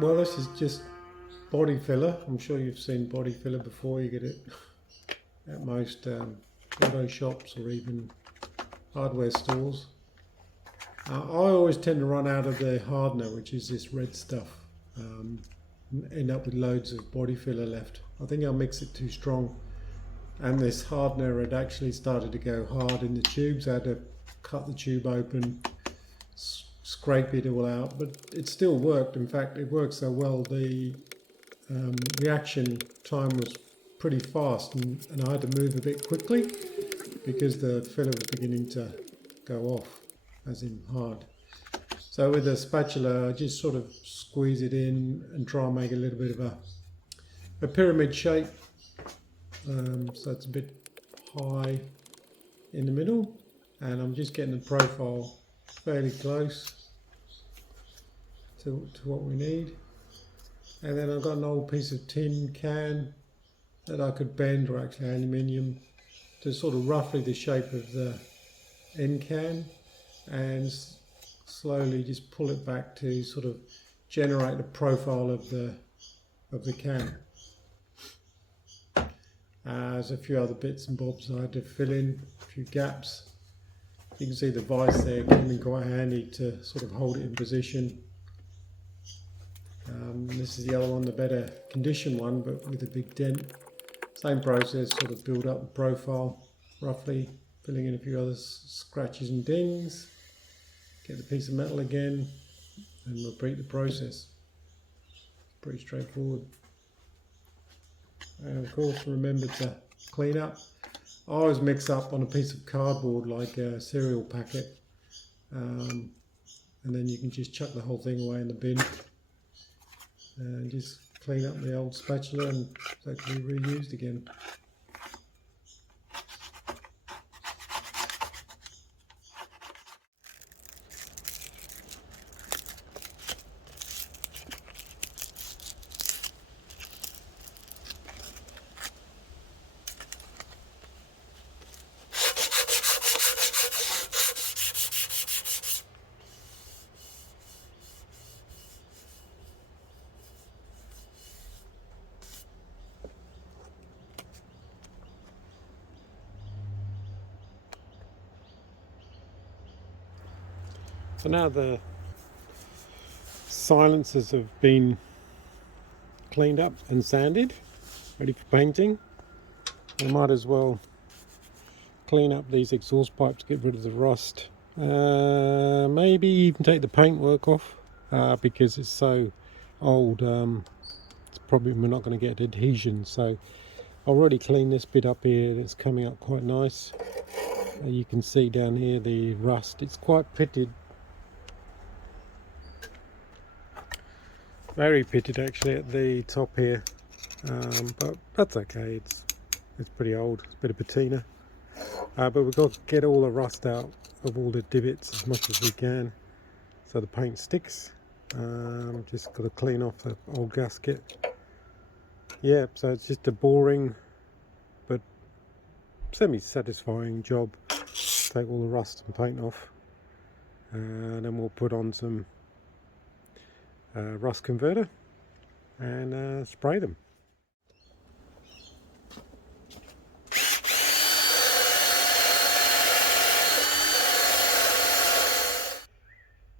Well, this is just body filler. I'm sure you've seen body filler before. You get it at most auto shops or even hardware stores. I always tend to run out of the hardener, which is this red stuff. End up with loads of body filler left. I think I'll mix it too strong. And this hardener had actually started to go hard in the tubes. I had to cut the tube open, scrape it all out, but it still worked. In fact, it worked so well, the reaction time was pretty fast, and I had to move a bit quickly because the filler was beginning to go off, as in hard. So with a spatula, I just sort of squeeze it in and try and make a little bit of a pyramid shape. So it's a bit high in the middle, and I'm just getting the profile fairly close to what we need. And then I've got an old piece of tin can that I could bend, or actually aluminium, to sort of roughly the shape of the end can, and slowly just pull it back to sort of generate the profile of the can. There's a few other bits and bobs I had to fill in, a few gaps. You can see the vise there came in quite handy to sort of hold it in position. This is the other one, the better condition one, but with a big dent. Same process, sort of build up the profile roughly, filling in a few other scratches and dings. Get the piece of metal again and repeat the process. Pretty straightforward. And of course, remember to clean up. I always mix up on a piece of cardboard, like a cereal packet, and then you can just chuck the whole thing away in the bin and just clean up the old spatula, and that can be reused again. So now the silencers have been cleaned up and sanded, ready for painting. I might as well clean up these exhaust pipes, get rid of the rust. Maybe even take the paintwork off because it's so old. It's probably we're not going to get adhesion. So I'll already clean this bit up here. It's coming up quite nice. You can see down here the rust. It's quite pitted. Very pitted actually at the top here, but that's okay. It's pretty old. It's a bit of patina, but we've got to get all the rust out of all the divots as much as we can, so the paint sticks. Just got to clean off the old gasket. Yeah, so it's just a boring but semi-satisfying job. Take all the rust and paint off, and then we'll put on some rust converter and spray them.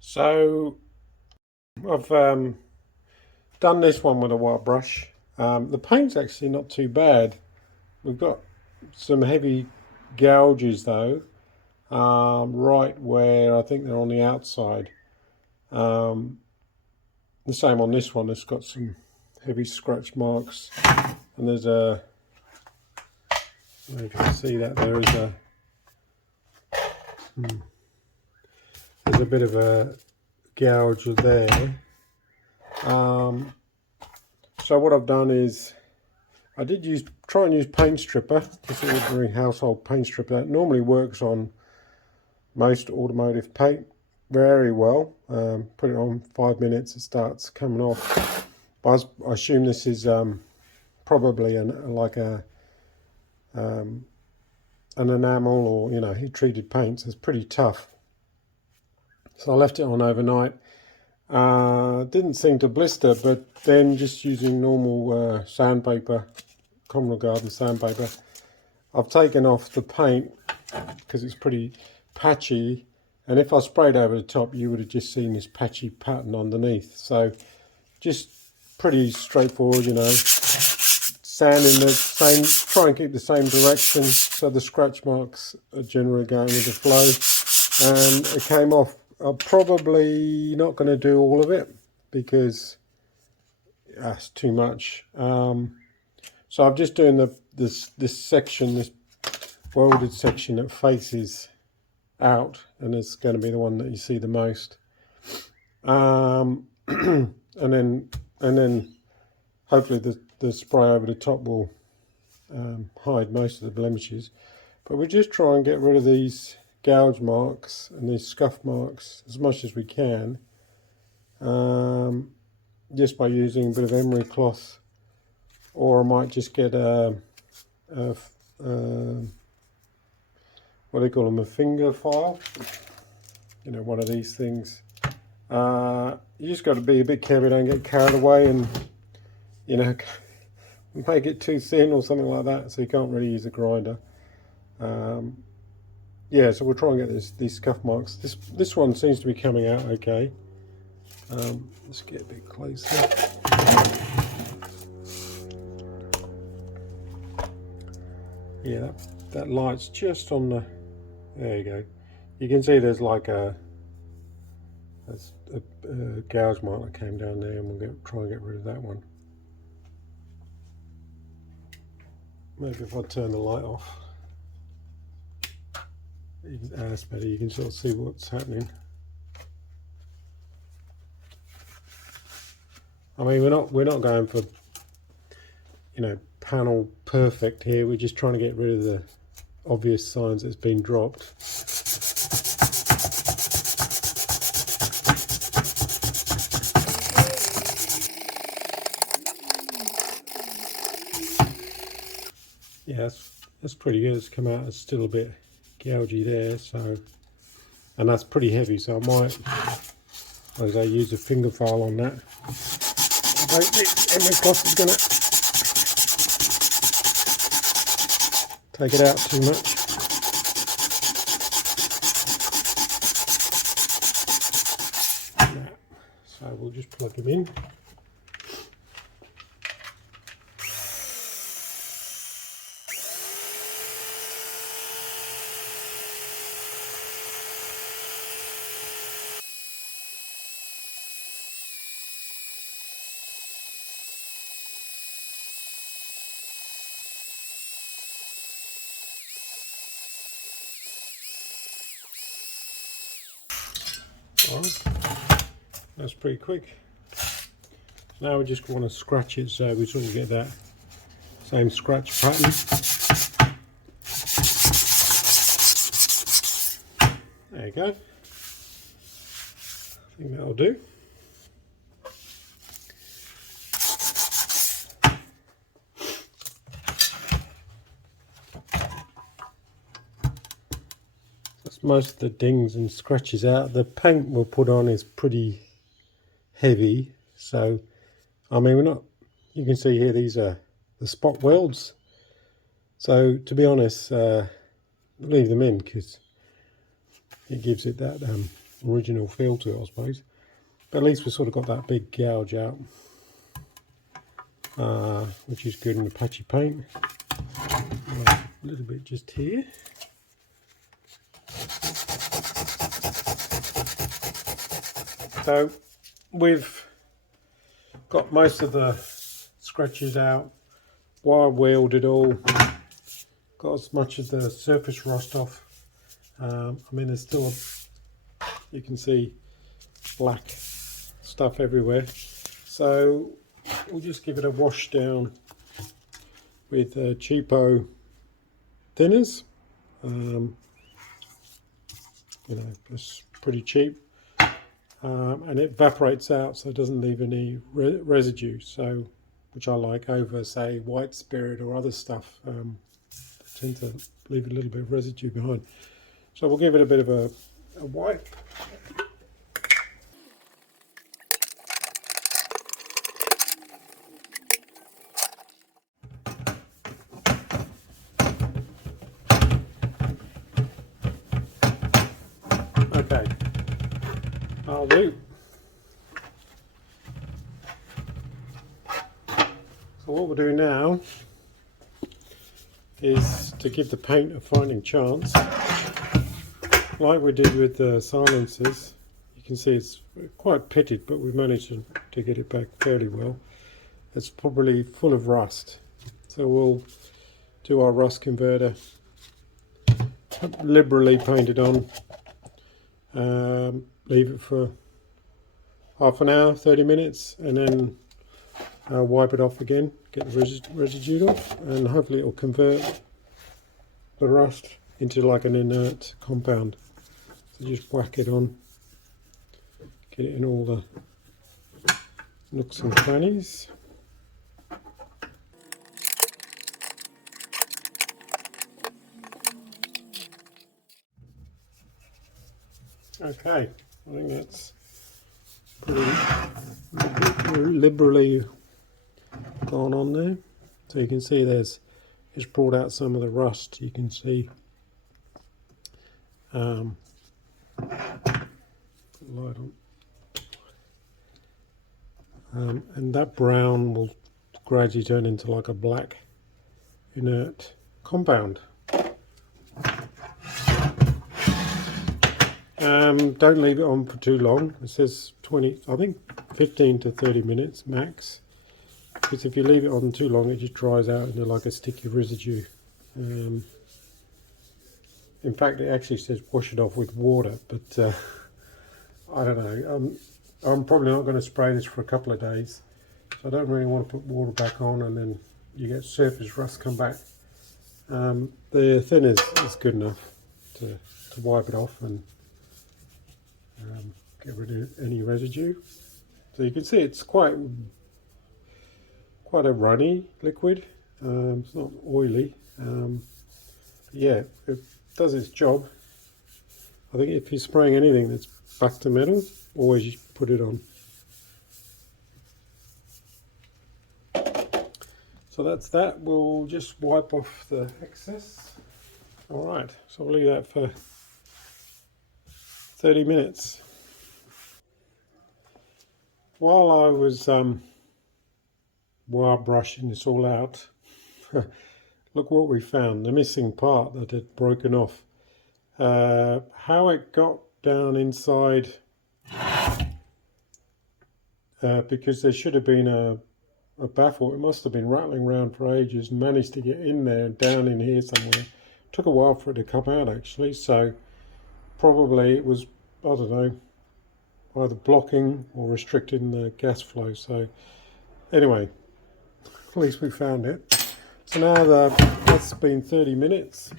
So I've done this one with a white brush. The paint's actually not too bad. We've got some heavy gouges though, right where I think they're on the outside. The same on this one, it's got some heavy scratch marks, and there's a, I don't know if you can see that, there's a bit of a gouge there. So what I've done is, I did try and use paint stripper, just an ordinary household paint stripper that normally works on most automotive paint very well. Put it on 5 minutes, it starts coming off. But I assume this is probably like an enamel, or heat treated paint, so it's pretty tough. So I left it on overnight. Didn't seem to blister, but then just using normal sandpaper, common garden sandpaper, I've taken off the paint because it's pretty patchy, and if I sprayed over the top you would have just seen this patchy pattern underneath. So just pretty straightforward, you know, sand in the same, try and keep the same direction so the scratch marks are generally going with the flow, and it came off. I'm probably not going to do all of it because that's too much. So I'm just doing this section, this welded section that faces out, and it's going to be the one that you see the most. And then hopefully the spray over the top will hide most of the blemishes. But we just try and get rid of these gouge marks and these scuff marks as much as we can, just by using a bit of emery cloth, or I might just get what do they call them, a finger file, you know, one of these things. You just got to be a bit careful, don't get carried away and, you know, make it too thin or something like that, so you can't really use a grinder. Yeah, so we'll try and get these scuff marks. This one seems to be coming out okay. Let's get a bit closer. Yeah, that light's just on the, there you go. You can see there's like a gouge mark that came down there, and we'll try and get rid of that one. Maybe if I turn the light off, that's better. You can sort of see what's happening. I mean, we're not going for, you know, panel perfect here. We're just trying to get rid of the obvious signs that it's been dropped. Yeah, that's pretty good. It's come out, it's still a bit gougey there, so, and that's pretty heavy, so I might, as I use a finger file on that. I don't think emery cloth is going to take it out too much. So we'll just plug them in. Alright, that's pretty quick. Now we just want to scratch it so we sort of get that same scratch pattern. There you go. I think that'll do. That's most of the dings and scratches out. The paint we'll put on is pretty heavy, so I mean, we're not, you can see here these are the spot welds, so to be honest, leave them in because it gives it that original feel to it, I suppose. But at least we've sort of got that big gouge out, which is good in the patchy paint. A little bit just here. So we've got most of the scratches out, wire wheeled it all, got as much of the surface rust off. I mean, there's still, you can see black stuff everywhere. So we'll just give it a wash down with cheapo thinners. You know, it's pretty cheap. And it evaporates out, so it doesn't leave any residue, so, which I like over, say, white spirit or other stuff. Tend to leave a little bit of residue behind. So we'll give it a bit of a wipe. Okay, I'll do. So what we'll do now is to give the paint a fighting chance, like we did with the silencers. You can see it's quite pitted, but we've managed to get it back fairly well. It's probably full of rust, so we'll do our rust converter, liberally paint it on, leave it for half an hour, 30 minutes, and then wipe it off again, get the residue off, and hopefully it will convert the rust into like an inert compound. So just whack it on, get it in all the nooks and crannies. Okay, I think that's pretty liberally gone on there. So you can see it's brought out some of the rust. You can see light on, and that brown will gradually turn into like a black inert compound. Don't leave it on for too long. It says 20, I think 15 to 30 minutes max, because if you leave it on too long it just dries out into like a sticky residue. In fact, it actually says wash it off with water, but I don't know. I'm probably not going to spray this for a couple of days, so I don't really want to put water back on and then you get surface rust come back. The thinner is good enough to wipe it off and get rid of any residue. So you can see it's quite a runny liquid. It's not oily. Yeah, it does its job. I think if you're spraying anything that's back to metal, always put it on. So that's that. We'll just wipe off the excess. Alright, so I'll leave that for 30 minutes. While I was wire brushing this all out, look what we found, the missing part that had broken off. How it got down inside, because there should have been a baffle. It must have been rattling around for ages and managed to get in there and down in here somewhere. Took a while for it to come out actually, so probably it was, I don't know, either blocking or restricting the gas flow. So anyway, at least we found it. So now that's been 30 minutes,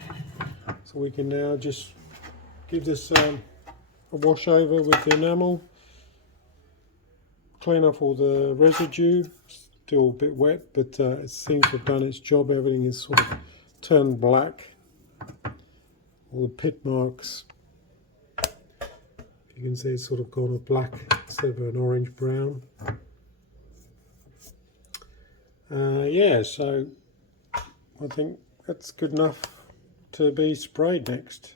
so we can now just give this a wash over with the enamel, clean off all the residue. Still a bit wet, but it seems to have done its job. Everything is sort of turned black, all the pit marks, you can see it's sort of gone a black instead of an orange brown. Yeah, so I think that's good enough to be sprayed next.